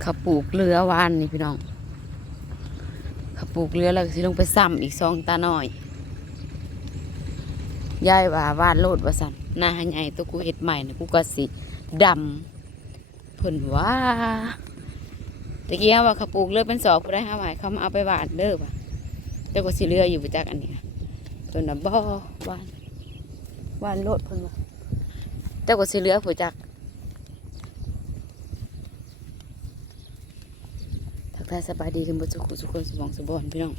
เขาปลูกเรือวานนี่พี่น้องเขาปลูกเรือแล้วสิลงไปซ้ำอีกสองตาหน่อยยายว่าวานโลดว่าสันหน้าใหญ่ตัวกูเห็ดใหม่นะกูก็สิดำเพิ่นว่าตะกี้ว่าเขาปลูกเรือเป็นสอบผู้ได้ห้าหมายเขามาเอาไปหวานเด้อว่ะแต่ก็สิเรืออยู่ประจักอันนี้เพิ่นน่ะบ่วานวานโลดเพิ่นว่าแต่ก็สิเรือผู้จัก ทักทาสบายดีกันบ่ทุกคนทุกคนสมองสมบอนพี่น้อง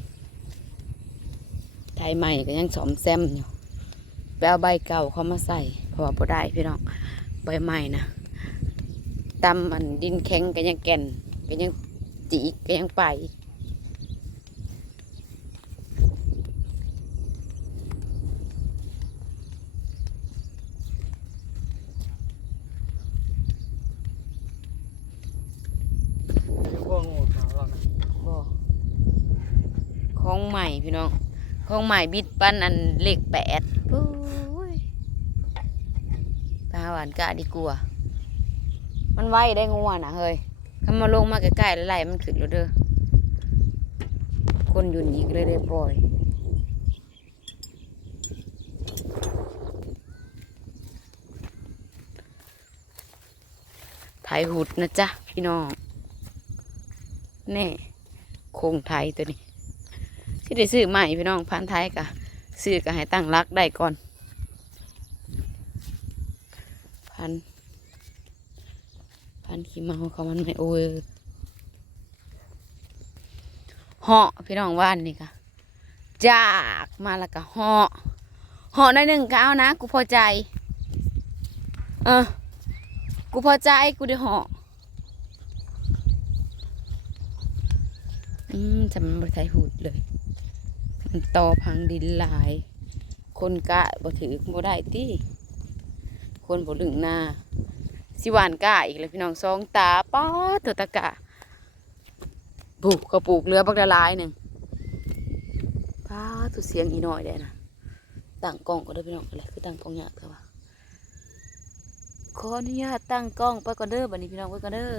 ไทยใหม่ก็ยังสอมแซมอยู่แปลใบเก่าเขามาใส่เพราะว่าได้พี่น้องใบใหม่นะตำมันดินแข็งก็ยังแก่นก็ยังจีกก็ยังไปบ่ของใหม่ พี่น้องของใหม่บิดปันอันเลขแปดปุ้ยไปหาหวานกะดีกว่ามันไวได้งัวนะเฮ้ยคำมาลงมาใกล้ๆแล้วไล่มันขึ้นแล้วเด้อคนอยู่นี่ก็เลยได้ปล่อยไทยหุดนะจ๊ะพี่น้องแน่โครงไทยตัวนี้ ที่ได้ซื้อใหม่พี่น้องพันธุ์ไทยกะซื้อก็ให้ตั้งรักได้ก่อน พัน พันขี้เมาเขามันไม่โอเวอร์เหาะพี่น้องว่านนี่ค่ะจากมาแล้วก็เหาะเหาะได้หนึ่งก็เอานะ กูพอใจ เออ กูพอใจกูได้เหาะอืมจะมันบริไทยหูดเลย มันต่อพังดินหลาย คนกะบ่ถือบ่ได้ติคนบ่ลึงหน้าสิหวานกะอีกเลยพี่น้องสองตาป๊อตัวตะกะปลูกก็ปลูกเรือบักละลายหนึ่งป้าตัวเสียงอีน้อยได้นะตั้งกล้องก็ได้พี่น้องอะไรคือตั้งกล้องยากเถอะวะขออนุญาตตั้งกล้องไปก่อนเด้อบัดนี้พี่น้องไปก่อนเด้อ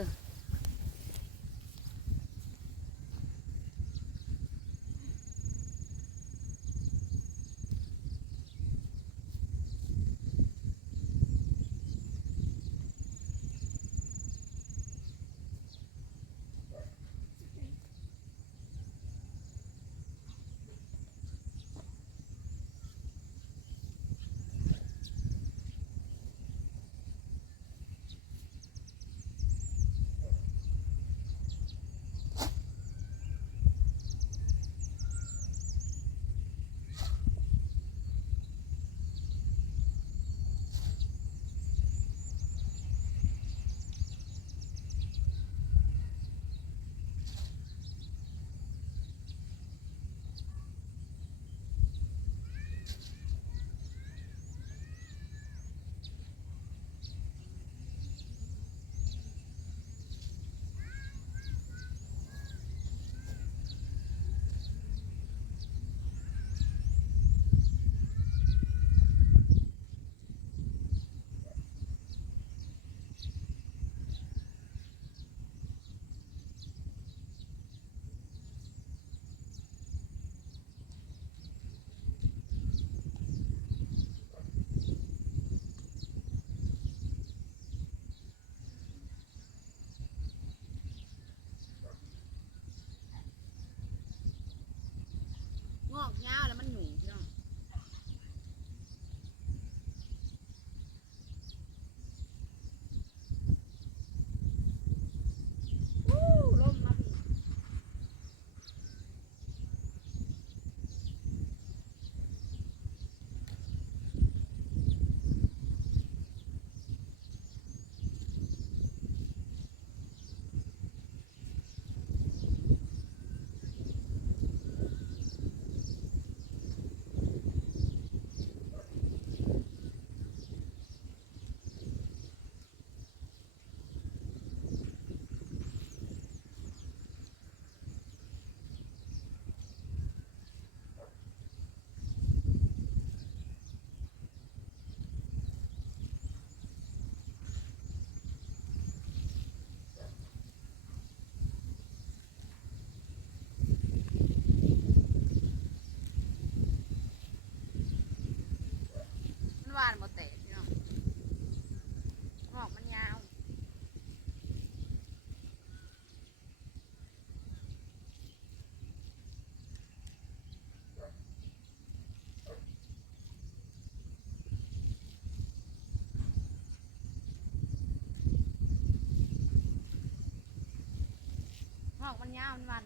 ยาวมันหวาน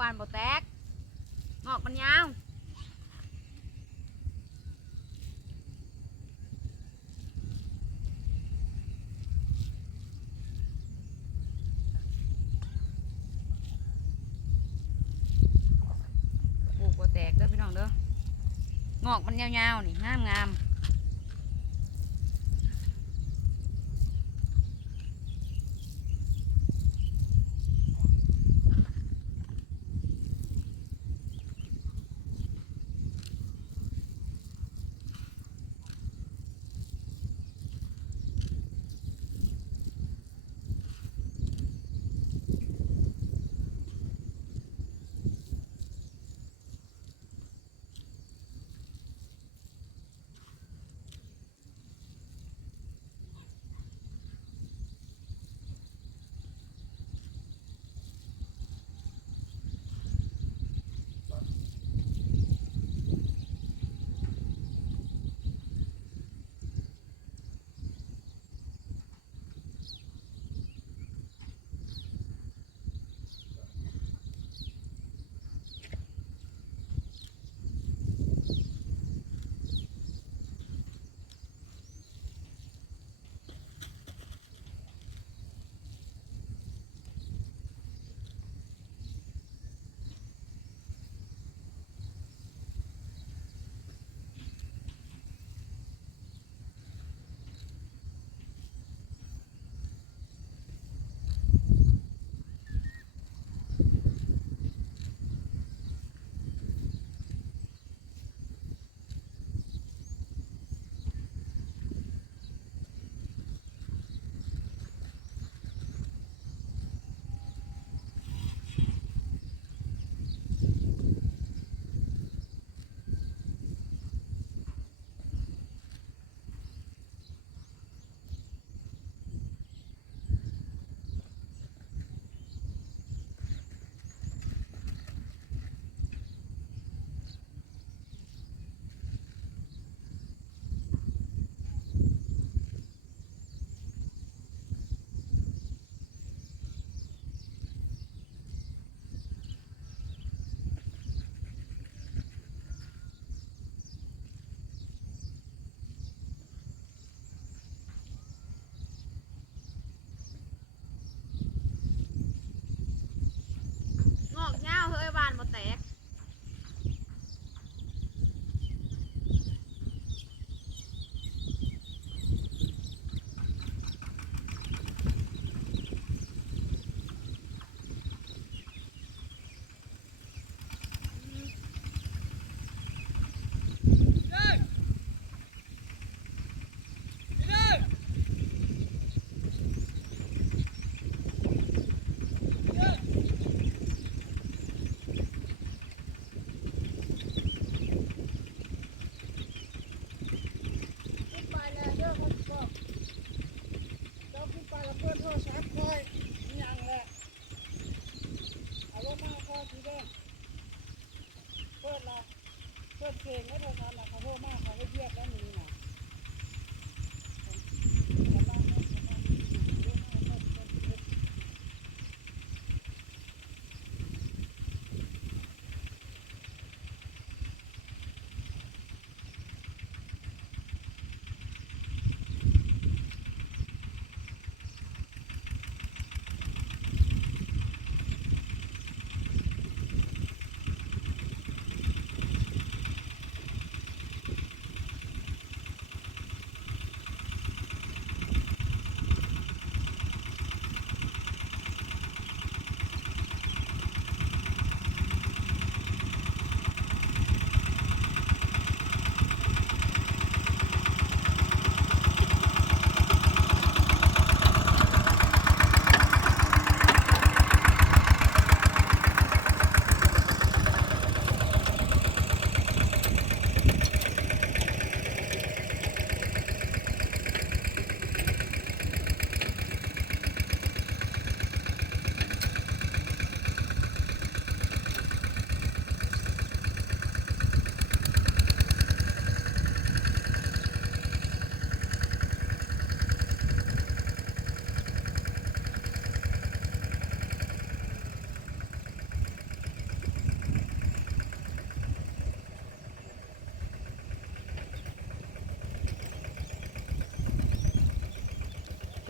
วานบ่แตกงอกมันยาวปลูกบ่แตกเด้อพี่น้องเด้องอกมันยาวๆนี่งามงามๆ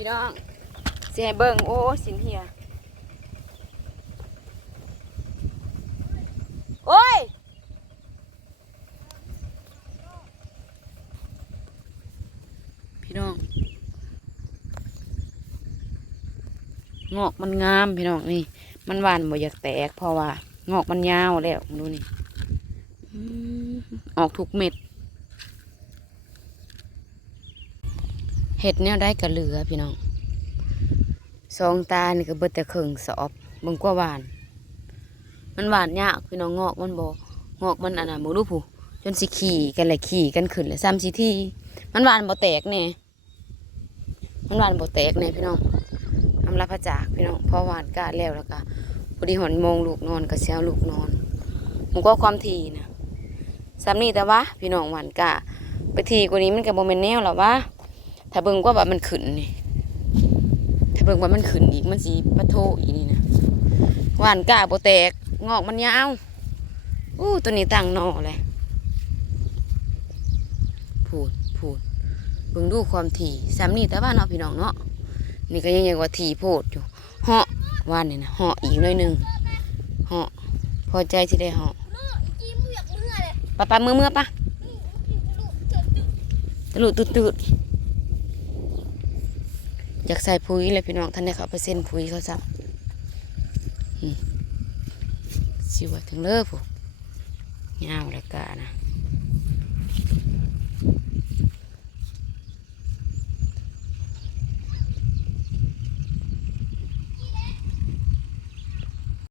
น้องสิให้เบิ่งโอ้สินเฮียโอ้ยพี่น้องงอกมันงามพี่น้องนี่ มันหวานบ่อยากแตกเพราะว่า งอกมันยาวแล้วดูนี่อืมออกทุกเม็ด ห็ดเนี่ยได้กระเหลือพี่น้องสองตานี่ก็เบิดแต่เข่งสอบบึงกว่าหวาน มันหวานยากพี่น้องงอกมันบ่งอกมันอันน่ะบ่รู้ผู้จนสิขี่กันเลยขี่กันขึ้นเลยซ้ำสิที่มันหวานบ่แตกแน่มันหวานบ่แตกแน่พี่น้องทำรับพระจากพี่น้องพอหวานกาแล้วแล้วก็พอดีหอนโมงลูกนอนก็เสียวลูกนอนมันก็ความทีนะซ้ำนี่แต่ว่าพี่น้องหวานกาไปทีกว่านี้มันก็บ่แม่นแนวหรอวะ ถ้าเบิ่งว่าแบบมันขึ้นนี่ถ้าเบิ่งว่ามันขึ้นอีกมันสีปะโทอีกนี่นะหวานกล้าโบแตกงอกมันยาวอู้ตัวนี้ตั้งหนอเลยพูดพูดเบิ่งดูความถี่สามนี่แต่ว่าเนาะพี่น้องเนาะนี่ก็ยังยังว่าถี่โพดอยู่เหาะวานนี่นะเหาะอีกหน่อยหนึ่งเหาะพอใจที่ได้เหาะกินเมือกเมื่อเลยปะปะมือเมื่อปะลูกเกิดดึกตะลุดตุดๆ อยากใส่ปุ๋ยเลยพี่น้องท่านได้เขาไปเส้นปุ๋ยเขาซับสิว่าถึงเลิกผู้ยาวแล้วกะนะ